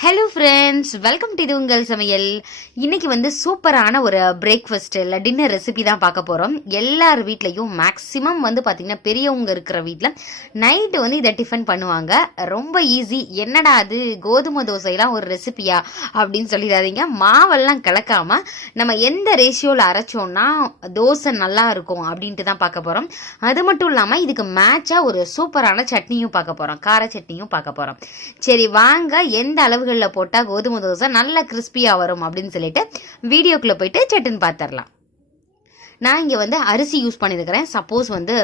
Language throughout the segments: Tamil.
ஹலோ ஃப்ரெண்ட்ஸ், வெல்கம் டு இது உங்கள் சமையல். இன்னைக்கு வந்து சூப்பரான ஒரு பிரேக்ஃபாஸ்ட் இல்லை டின்னர் ரெசிபி தான் பார்க்க போகிறோம். எல்லார் வீட்லையும் மேக்ஸிமம் வந்து பார்த்திங்கன்னா பெரியவங்க இருக்கிற வீட்டில் நைட்டு வந்து இதை டிஃபன் பண்ணுவாங்க. ரொம்ப ஈஸி. என்னடா அது கோதுமை தோசையெல்லாம் ஒரு ரெசிபியா அப்படின்னு சொல்லிடாதீங்க. மாவெல்லாம் கலக்காமல் நம்ம எந்த ரேஷியோவில் அரைச்சோன்னா தோசை நல்லா இருக்கும் அப்படின்ட்டு தான் பார்க்க போகிறோம். அது மட்டும் இல்லாமல் இதுக்கு மேட்சாக ஒரு சூப்பரான சட்னியும் பார்க்க போகிறோம், கார சட்னியும் பார்க்க போகிறோம். சரி வாங்க, எந்த அளவு போட்டால் கோதுமை தோசை நல்ல கிறிஸ்பியா வரும் அப்படின்னு சொல்லிட்டு வீடியோக்குள்ள போயிட்டு சட்டுன்னு பார்த்துடலாம். நான் இங்கே வந்து அரிசி யூஸ் பண்ணியிருக்கிறேன். சப்போஸ் வந்து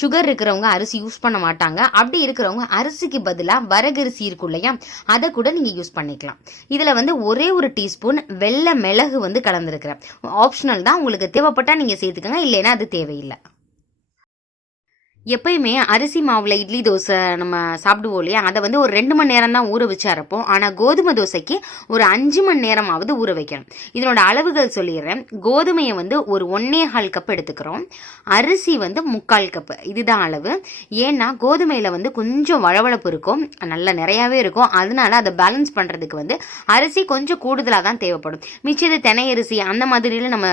சுகர் இருக்கிறவங்க அரிசி யூஸ் பண்ண மாட்டாங்க. அப்படி இருக்கிறவங்க அரிசிக்கு பதிலாக வரகரிசி இருக்கும் இல்லையா, அதை கூட நீங்கள் யூஸ் பண்ணிக்கலாம். இதில் வந்து ஒரே ஒரு டீஸ்பூன் வெள்ளை மிளகு வந்து கலந்துருக்கிறேன். ஆப்ஷனல் தான், உங்களுக்கு தேவைப்பட்டால் நீங்கள் சேர்த்துக்கங்க, இல்லைன்னா அது தேவையில்லை. எப்பயுமே அரிசி மாவில் இட்லி தோசை நம்ம சாப்பிடுவோம் இல்லையா, அதை வந்து ஒரு 2 மணி நேரம் தான் ஊற வச்சு அரைப்போம். ஆனால் கோதுமை தோசைக்கு ஒரு 5 மணி நேரமாவது ஊற வைக்கணும். இதனோட அளவுகள் சொல்லிடுறேன். கோதுமையை வந்து ஒரு 1.25 கப் எடுத்துக்கிறோம். அரிசி வந்து 3/4 கப்பு, இதுதான் அளவு. ஏன்னா கோதுமையில் வந்து கொஞ்சம் வழவழப்பு இருக்கும், நல்லா நிறையாவே இருக்கும். அதனால அதை பேலன்ஸ் பண்ணுறதுக்கு வந்து அரிசி கொஞ்சம் கூடுதலாக தான் தேவைப்படும். மிச்சது தினை அரிசி அந்த மாதிரியில் நம்ம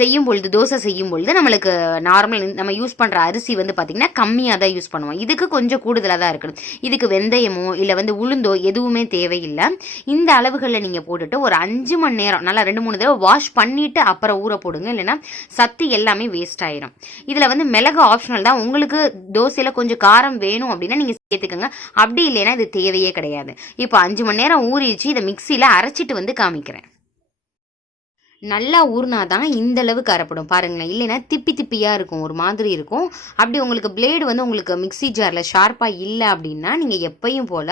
செய்யும் பொழுது, தோசை செய்யும் பொழுது நம்மளுக்கு நார்மல் நம்ம யூஸ் பண்ணுற அரிசி வந்து பார்த்தீங்கன்னா கம்மியாக தான் யூஸ் பண்ணுவோம். இதுக்கு கொஞ்சம் கூடுதலாக தான் இருக்கணும். இதுக்கு வெந்தயமோ இல்லை வந்து உளுந்தோ எதுவுமே தேவையில்லை. இந்த அளவுகளில் நீங்கள் போட்டுட்டு ஒரு 5 மணி நேரம் நல்லா 2-3 தடவை வாஷ் பண்ணிவிட்டு அப்புறம் ஊற போடுங்க. இல்லைன்னா சத்து எல்லாமே வேஸ்ட் ஆயிரும். இதில் வந்து மிளகு ஆப்ஷனல் தான். உங்களுக்கு தோசையில் கொஞ்சம் காரம் வேணும் அப்படின்னா நீங்கள் சேர்த்துக்கோங்க. அப்படி இல்லைன்னா இது தேவையே கிடையாது. இப்போ 5 மணி நேரம் ஊறிச்சு. இதை மிக்சியில் அரைச்சிட்டு வந்து காமிக்கிறேன். நல்லா ஊறினாதான் இந்த அளவுக்கு அரைப்படும் பாருங்களேன். இல்லைன்னா திப்பி திப்பியாக இருக்கும், ஒரு மாதிரி இருக்கும். அப்படி உங்களுக்கு பிளேடு வந்து உங்களுக்கு மிக்சி ஜாரில் ஷார்ப்பாக இல்லை அப்படின்னா நீங்கள் எப்பயும் போல்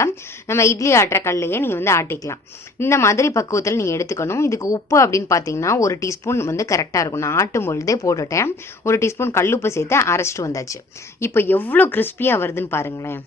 நம்ம இட்லி ஆட்டுற கல்லையே நீங்கள் வந்து ஆட்டிக்கலாம். இந்த மாதிரி பக்குவத்தில் நீங்கள் எடுத்துக்கணும். இதுக்கு உப்பு அப்படின்னு பார்த்தீங்கன்னா 1 டீஸ்பூன் வந்து கரெக்டாக இருக்கும். நான் ஆட்டும் பொழுதே போட்டுட்டேன். 1 டீஸ்பூன் கல்லுப்பு சேர்த்து அரைச்சிட்டு வந்தாச்சு. இப்போ எவ்வளோ கிறிஸ்பியாக வருதுன்னு பாருங்களேன்.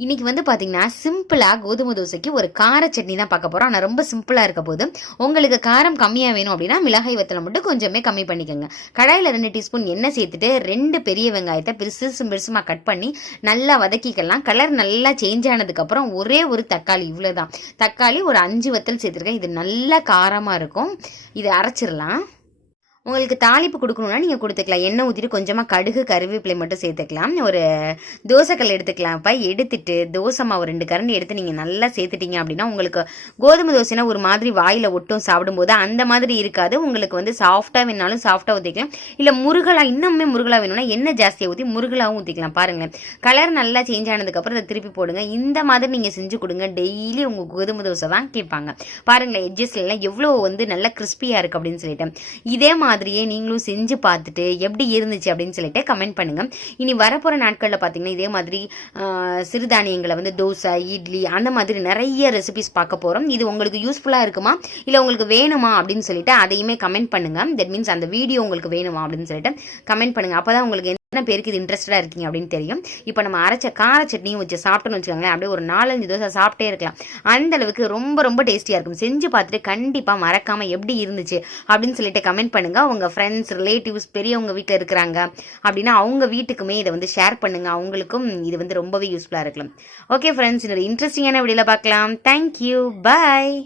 இன்னைக்கு வந்து பார்த்தீங்கன்னா சிம்பிளாக கோதுமை தோசைக்கு ஒரு கார சட்னி தான் பார்க்க போகிறோம். ஆனால் ரொம்ப சிம்பிளாக இருக்க போது. உங்களுக்கு காரம் கம்மியாக வேணும் அப்படின்னா மிளகாய் வத்தலை மட்டும் கொஞ்சமே கம்மி பண்ணிக்கோங்க. கடாயில் 2 டீஸ்பூன் எண்ணெய் சேர்த்துட்டு 2 பெரிய வெங்காயத்தை பெருசுமாக கட் பண்ணி நல்லா வதக்கிக்கலாம். கலர் நல்லா சேஞ்ச் ஆனதுக்கப்புறம் ஒரே ஒரு தக்காளி, இவ்வளோதான் தக்காளி, ஒரு 5 வத்தல் சேர்த்துருக்கேன். இது நல்லா காரமாக இருக்கும். இதை அரைச்சிடலாம். உங்களுக்கு தாளிப்பு கொடுக்கணுன்னா நீங்கள் கொடுத்துக்கலாம். எண்ணெய் ஊற்றிட்டு கொஞ்சமாக கடுகு கருவேப்பிலை மட்டும் சேர்த்துக்கலாம். ஒரு தோசைக்கல் எடுத்துக்கலாம்ப்பா. எடுத்துட்டு தோசை மாவு 2 கரண்டி எடுத்து நீங்கள் நல்லா சேர்த்துட்டீங்க அப்படின்னா உங்களுக்கு கோதுமை தோசைனா ஒரு மாதிரி வாயில் ஒட்டும் சாப்பிடும்போது, அந்த மாதிரி இருக்காது. உங்களுக்கு வந்து சாஃப்டாக வேணாலும் சாஃப்டாக ஊற்றிக்கலாம். இல்லை முருகலாக, இன்னுமே முருகலாக வேணும்னா எண்ணெய் ஜாஸ்தியாக ஊற்றி முருகலாகவும் ஊற்றிக்கலாம். பாருங்களேன், கலர் நல்லா சேஞ்ச் ஆனதுக்கப்புறம் அதை திருப்பி போடுங்க. இந்த மாதிரி நீங்கள் செஞ்சு கொடுங்க. டெய்லி உங்கள் கோதுமை தோசை தான் கேட்பாங்க. பாருங்களேன், எட்ஜஸ்லாம் எவ்வளோ வந்து நல்லா கிறிஸ்பியாக இருக்குது அப்படின்னு சொல்லிட்டு. இதே மாதிரியே நீங்களும் செஞ்சு பார்த்துட்டு எப்படி இருந்துச்சு அப்படின்னு சொல்லிட்டு கமெண்ட் பண்ணுங்க. இனி வரப்போகிற நாட்களில் பார்த்தீங்கன்னா இதே மாதிரி சிறுதானியங்களை வந்து தோசை, இட்லி அந்த மாதிரி நிறைய ரெசிபிஸ் பார்க்க போகிறோம். இது உங்களுக்கு யூஸ்ஃபுல்லாக இருக்குமா இல்லை உங்களுக்கு வேணுமா அப்படின்னு சொல்லிட்டு அதையுமே கமெண்ட் பண்ணுங்க. தட் மீன்ஸ் அந்த வீடியோ உங்களுக்கு வேணுமா அப்படின்னு சொல்லிட்டு கமெண்ட் பண்ணுங்க. அப்போ தான் உங்களுக்கு எத்தனை பேருக்கு இது இன்ட்ரெஸ்டாக இருக்கீங்க அப்படின்னு தெரியும். இப்போ நம்ம அரைச்ச கார சட்னியும் வச்சு சாப்பிட்டோன்னு வச்சுக்கோங்களேன், அப்படியே ஒரு 4-5 தோசை சாப்பிட்டே இருக்கலாம். அந்த அளவுக்கு ரொம்ப ரொம்ப டேஸ்டியாக இருக்கும். செஞ்சு பார்த்துட்டு கண்டிப்பாக மறக்காமல் எப்படி இருந்துச்சு அப்படின்னு சொல்லிட்டு கமெண்ட் பண்ணுங்க. உங்கள் ஃப்ரெண்ட்ஸ், ரிலேட்டிவ்ஸ், பெரியவங்க வீட்டில் இருக்கிறாங்க அப்படின்னா அவங்க வீட்டுக்குமே இதை வந்து ஷேர் பண்ணுங்க. அவங்களுக்கும் இது வந்து ரொம்பவே யூஸ்ஃபுல்லாக இருக்கலாம். ஓகே ஃப்ரெண்ட்ஸ், இன்னொரு இன்ட்ரெஸ்டிங்கான வீடியோவில் பார்க்கலாம். தேங்க்யூ, பாய்.